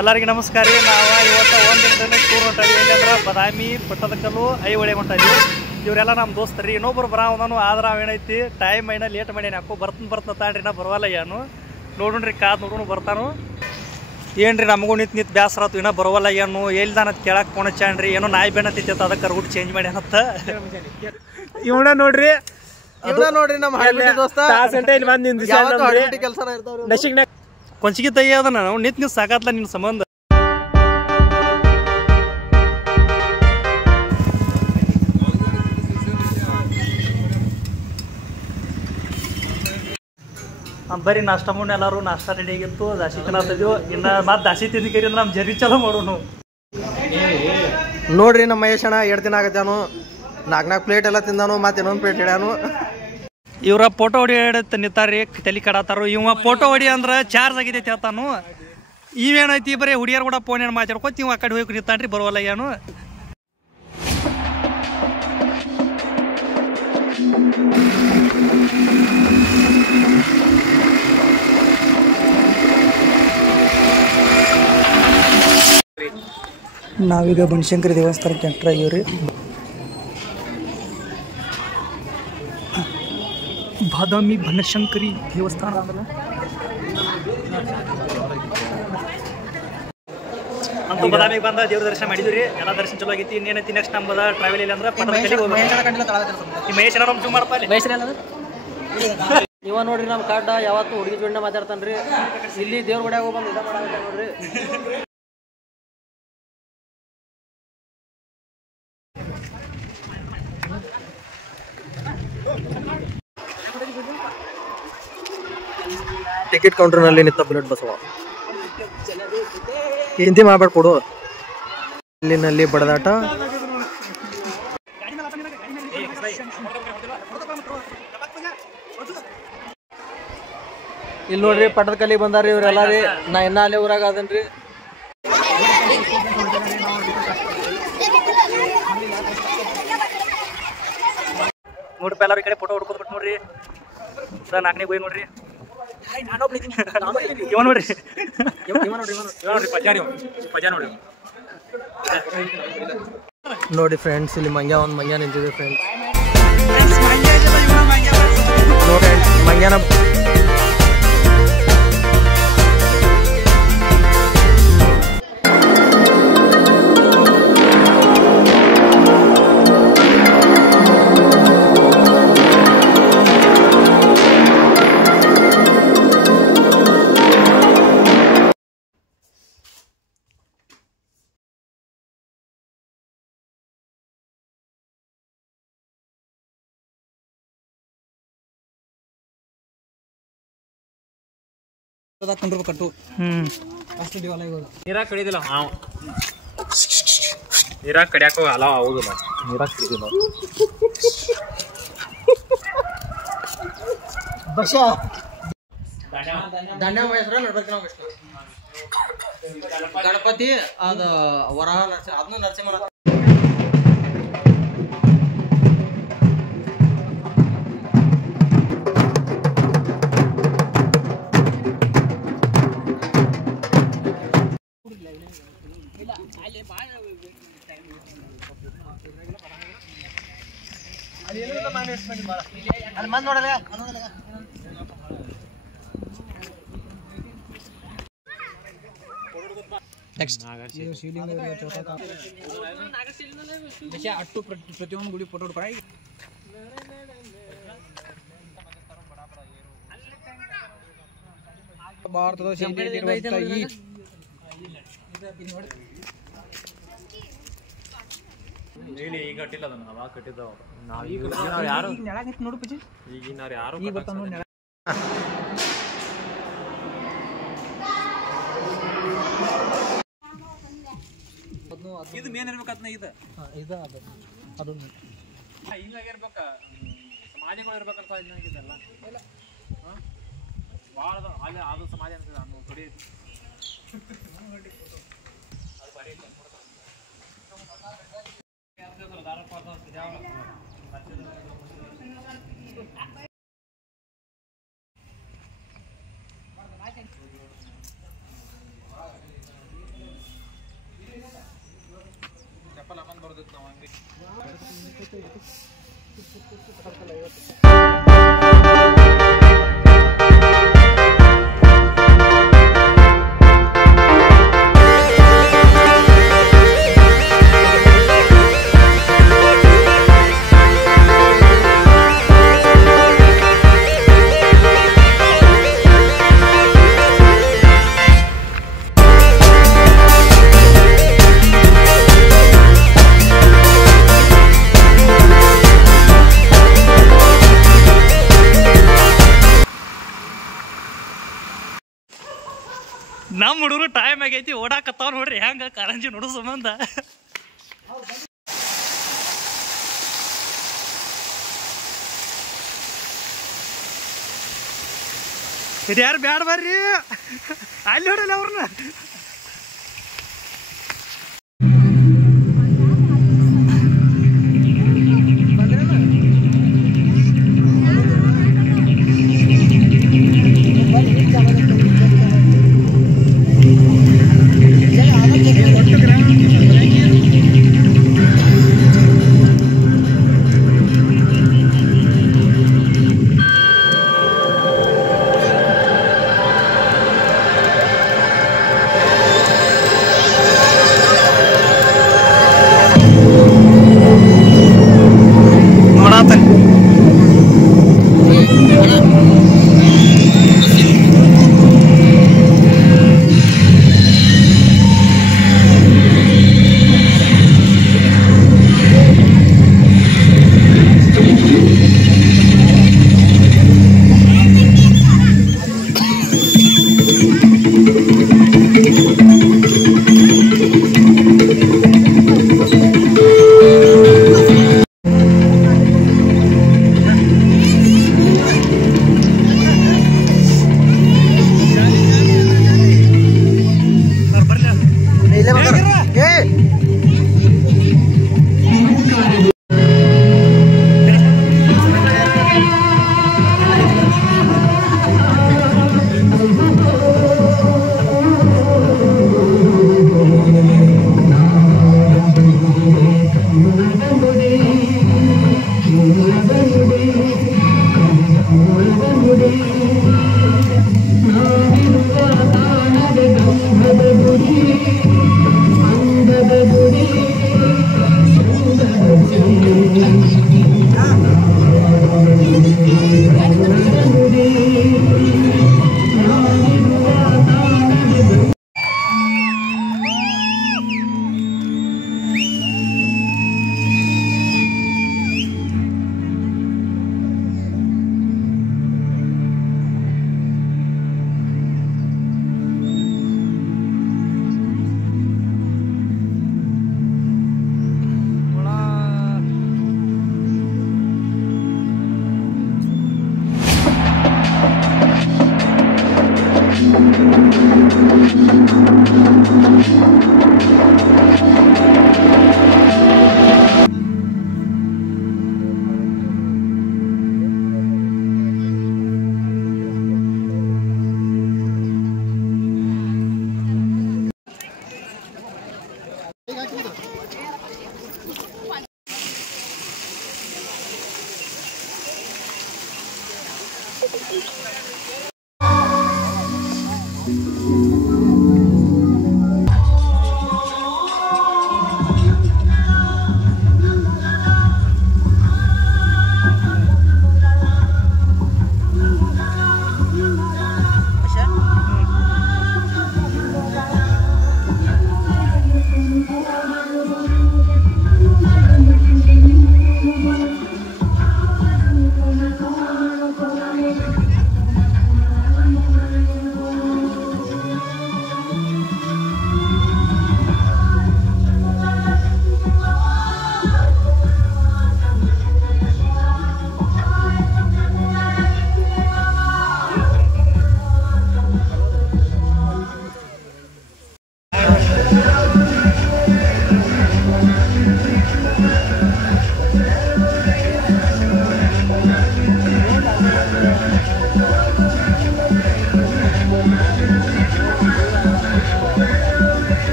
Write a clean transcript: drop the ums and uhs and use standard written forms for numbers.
ಎಲ್ಲರಿಗೂ ನಮಸ್ಕಾರ ರೀ. ನಾವು ಇವತ್ತು ಒಂದು ಇಂಟರ್ನೆಟ್ ಟೂರ್ ಹೊಂಟಾಗಿ ಎಲ್ಲಂದ್ರೆ ಬದಾಮಿ ಪಟ್ಟದಕಲ್ಲು ಐಹೊಳೆ ಹೊಂಟಾಗಿ. ಇವರೆಲ್ಲ ನಮ್ಮ ದೋಸ್ತರಿ. ಇನ್ನೊಬ್ರು ಬರಾವನು ಆದ್ರೆ ಅವೇನೈತಿ ಟೈಮ್ ಐನ ಲೇಟ್ ಮಾಡೀನಿ. ಯಾಕೋ ಬರ್ತಾನೆ ತಾಳ್ರಿ ನಾ ಬರವಲ್ಲ ಏನು ನೋಡ್ರಿ ಕಾದ್ ನೋಡ್ರು ಬರ್ತಾನು ಏನ್ರಿ ನಮಗೂ ನಿಂತು ಬ್ಯಾಸರ ಆತು ಇನ್ನೂ ಬರವಲ್ಲ ಏನು ಎಲ್ದಾನ ಕೇಳಕ್ಕೆ ಫೋನ್ ಹಚ್ಚಾನ್ರಿ ಏನೋ ನಾಯಿ ಬೆನ್ನತ್ತಿತ್ತು ಅದಕ್ಕೆ ರೂಟ್ ಚೇಂಜ್ ಮಾಡಿ ಅನ್ನತ್ತ ಇವನ ನೋಡ್ರಿ ನಮ್ಮ ಕೊಂಚಿಗೆ ತಯ್ಯ ಅದ ನಾವು ನಿಂತು ನೀವು ಸಾಕಾತ್ಲ ನಿನ್ನ ಸಂಬಂಧ. ಬರೀ ನಾಷ್ಟ ಮಾಡಿ ಎಲ್ಲರೂ ನಾಷ್ಟ ರೆಡಿ ಆಗಿತ್ತು. ದಾಸಿ ಕಲಾತಿದ್ವು ಇನ್ನು ಮತ್ತೆ ದಾಸಿ ತಿಂದಿಕರಿ ಅಂದ್ರೆ ನಮ್ಮ ಜರ್ರಿ ಚಲೋ ಮಾಡೋನು ನೋಡ್ರಿ. ನಮ್ಮ ಮಹೇಶ್ ಅಣ್ಣ 2 ದಿನ ಆಗತ್ತಾನು 4 ಪ್ಲೇಟ್ ಎಲ್ಲ ತಿಂದಾನು ಮತ್ತೆ ಇನ್ನೊಂದು ಪ್ಲೇಟ್ ಹೇಳ್ಯಾನು. ಇವ್ರ ಫೋಟೋ ಹೊಡಿ ನಿಂತಾರ್ರಿ ತಲೆ ಕಡಾತಾರು. ಇವ ಫೋಟೋ ಹೊಡಿ ಅಂದ್ರೆ ಚಾರ್ಜ್ ಆಗಿದೈತಿ ಹೇಳ್ತಾನು. ಇವೇನೈತಿ ಬರೀ ಹುಡಿಯಾರು ಕೂಡ ಫೋನ್ ಏನು ಮಾತಾಡ್ಕೊತ ಇವ್ ಆ ಕಡೆ ಹೋಗಿ ನಿಂತಾನ್ರಿ ಬರೋವಲ್ಲ ಏನು. ನಾವೀಗ ಬನಶಂಕರಿ ದೇವಸ್ಥಾನಕ್ಕೆ ಎಂಟ್ರ್ ಆಗಿವ್ರಿ. ಬಾದಾಮಿ ಬನಶಂಕರಿ ದೇವಸ್ಥಾನ ಅಂತೂ ಬಾದಾಮಿಗೆ ಬಂದ ದೇವ್ರ ದರ್ಶನ ಮಾಡಿದ್ವಿ. ಎಲ್ಲ ದರ್ಶನ ಚಲೋ ಆಗೈತಿ. ಇನ್ನೇನೈತಿ ನೆಕ್ಸ್ಟ್ ನಮ್ಮದ ಟ್ರಾವೆಲ್ ಇಲ್ಲ ಅಂದ್ರೆ ಇವ ನೋಡ್ರಿ ನಮ್ಮ ಕಾಡ ಯಾವತ್ತು ಹುಡುಗಿ ಜೋಡಿನ ಮಾತಾಡ್ತಾನ್ರಿ. ಇಲ್ಲಿ ದೇವ್ರ ಗುಡಿಯಾಗ ಬಂದು ಇದ ಮಾಡಾಕ ನೋಡ್ರಿ. ಟಿಕೆಟ್ ಕೌಂಟರ್ನಲ್ಲಿ ನಿಂತ ಬುಲೆಟ್ ಬಸವ ಹಿಂದಿ ಮಾಡ್ಬೇಡ ಕೊಡು. ಇಲ್ಲಿನಲ್ಲಿ ಬಡದಾಟ. ಇಲ್ಲಿ ನೋಡ್ರಿ ಪಟ್ಟದಕಲ್ಲಿ ಬಂದಾರಿ ಇವ್ರೆಲ್ಲ ರೀ. ನಾ ಇನ್ನ ಅಲ್ಲೇ ಊರಾಗ ಅದನ್ರಿ. ನೋಡ್ರಿ ಎಲ್ಲರೂ ಈ ಕಡೆ ಫೋಟೋ ಹುಡ್ಕೋದ್ ಬಿಟ್ಟು ನೋಡ್ರಿ. 4ನೇ ಹೋಗಿ ನೋಡ್ರಿ. ಇವ ನೋಡ್ರಿ ನೋಡಿ ಫ್ರೆಂಡ್ಸ್ ಇಲ್ಲಿ ಮಂಗ್ಯ ನಿಂತಿದೆ ಫ್ರೆಂಡ್ಸ್. ನೋಡಿ ಮಂಗ್ಯನ ಕಟ್ಟು ನೀರಾಗ ಕಡಿದಿಲ್ಲ. ನೀರಾಗ ಕಡಿಯಾಕ ಅಲ್ಲ ಹೌದಿಲ್ಲ. ನೀರಾಗ ಕಡಿದಿಲ್ಲ ಗಣಪತಿ ಅದ ವರಹ ಅದನ್ನ ನರಸಿಂಹ. ಅಟ್ಟು ಪ್ರತಿಯೊಂದು ಗುಡಿ ಫೋಟೋ ಹುಡ್ಕೊಳ. ಭಾರತದ ಈಗ ಕಟ್ಟಿಲ್ಲ ಅದನ್ನ ಅವಾಗ ಕಟ್ಟಿದ್ದಾವ. ನಾವು ಯಾರು ಈಗಿನ ಯಾರು ಇದು ಮೇನ್ ಇರ್ಬೇಕತ್ನ ಇದು ಅದು ಹಿಂಗಾಗಿರ್ಬೇಕ. ಸಮಾಧಿಗಳು ಇರ್ಬೇಕಂತ ಇದಾಗಿದ್ದಲ್ಲ ಭಾಳ ಅಲ್ಲಿ ಅದು ಸಮಾಧಿ ಅಂತದ ಅನ್ನೋ ಕಡೆ ನಮ್ಮ ಹುಡುಗರು ಟೈಮ್ ಆಗೈತಿ ಓಡಾಕತ್ತಾವ ನೋಡ್ರಿ ಹೆಂಗ ಕಾರಂಜಿ ನೋಡೋ ಸಂಬಂಧ. ಹಿರಿಯಾರು ಬ್ಯಾಡ ಬರ್ರಿ ಅಲ್ಲಿ ಹೊಡಲ್ಲ ಅವ್ರನ್ನ. Thank you.